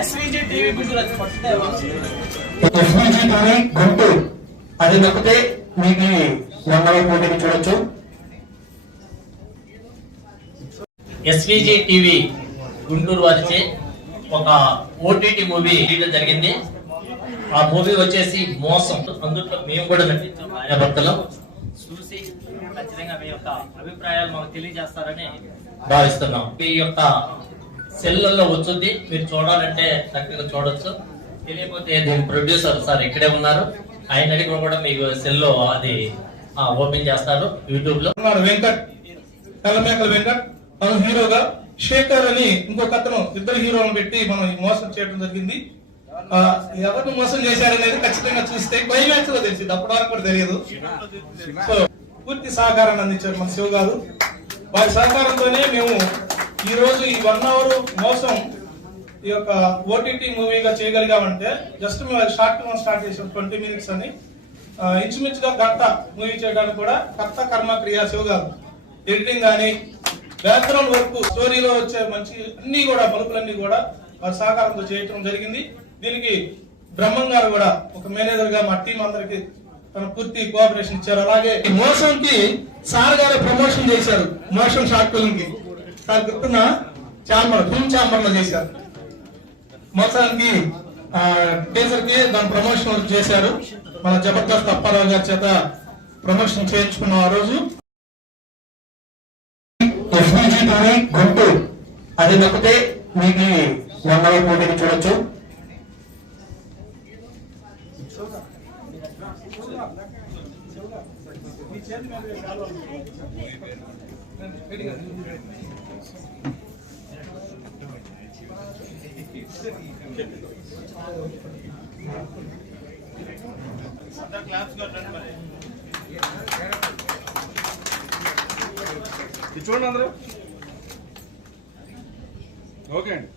SVG TV Guntur. అది నొక్కితే మీకు వందల పోటీని చూడొచ్చు. ఎస్విజి టీవీ గుంటూరు వారిచే ఒక ఓటీటీ మూవీ తీయడం జరిగింది. ఆ మూవీ వచ్చేసి మోసం. అందులో మేము కూడా నటించాం భార్యాభర్తలు. చూసి ఖచ్చితంగా మీ యొక్క అభిప్రాయాలు మాకు తెలియజేస్తారని భావిస్తున్నాం. మీ యొక్క సెల్లలో వచ్చింది మీరు చూడాలంటే చక్కగా చూడొచ్చు. తెలియకపోతే దీని ప్రొడ్యూసర్ సార్ ఇక్కడే ఉన్నారు. ఆయన అడిగి కూడా మీకు సెల్లో అది ఓపెన్ చేస్తారు యూట్యూబ్లో ఉన్నాడు వెంకట్ తెల్లమేకల వెంకట్ మనం హీరోగా. శేఖర్ అని ఇంకొక అతను ఇద్దరు హీరోలను పెట్టి మనం మోసం చేయడం జరిగింది. ఎవరిని మోసం చేశారనేది ఖచ్చితంగా చూస్తే క్లైమాక్స్లో తెలిసింది. అప్పటి వరకు కూడా తెలియదు. సో పూర్తి సహకారాన్ని అందించారు మన శివ గారు. వారి సహకారంతోనే మేము ఈ రోజు ఈ వన్ అవర్ మోసం ఈ యొక్క ఓటీటీ మూవీగా చేయగలిగామంటే జస్ట్ మేము షార్ట్ ఫిల్మ్ స్టార్ట్ చేసాం ట్వంటీ మినిట్స్ అని. ఇంచుమించుగా గంట మూవీ చేయడానికి కూడా కర్త కర్మ క్రియా శివ గారు ఎడిటింగ్ కానీ బ్యాక్గ్రౌండ్ వర్క్ స్టోరీలో వచ్చే మంచి అన్ని కూడా మలుపులన్నీ కూడా వారి సహకారంతో చేయటం జరిగింది. దీనికి బ్రహ్మం గారు కూడా ఒక మేనేజర్గా మా టీం అందరికి తన పూర్తి కోఆపరేషన్ ఇచ్చారు. అలాగే ఈ మోసంకి సార్ గారు ప్రమోషన్ చేశారు మోషన్ షార్ట్ ఫిల్మ్కి సార్ గుర్తున్న? చాంబర్ ఫిల్మ్ చాంబర్లో చేశారు. మొత్తానికి టీచర్కి దాని ప్రమోషన్ చేశారు. మన జబర్దస్త్ అప్పారావు గారి చేత ప్రమోషన్ చేయించుకున్న ఆ రోజు. ఎస్బీజీ టీవీ గుంటూరు అది నొక్కితే మీకు వందల పోటీని చూడొచ్చు. మీ ఇది చూడండి అందరూ. ఓకే అండి.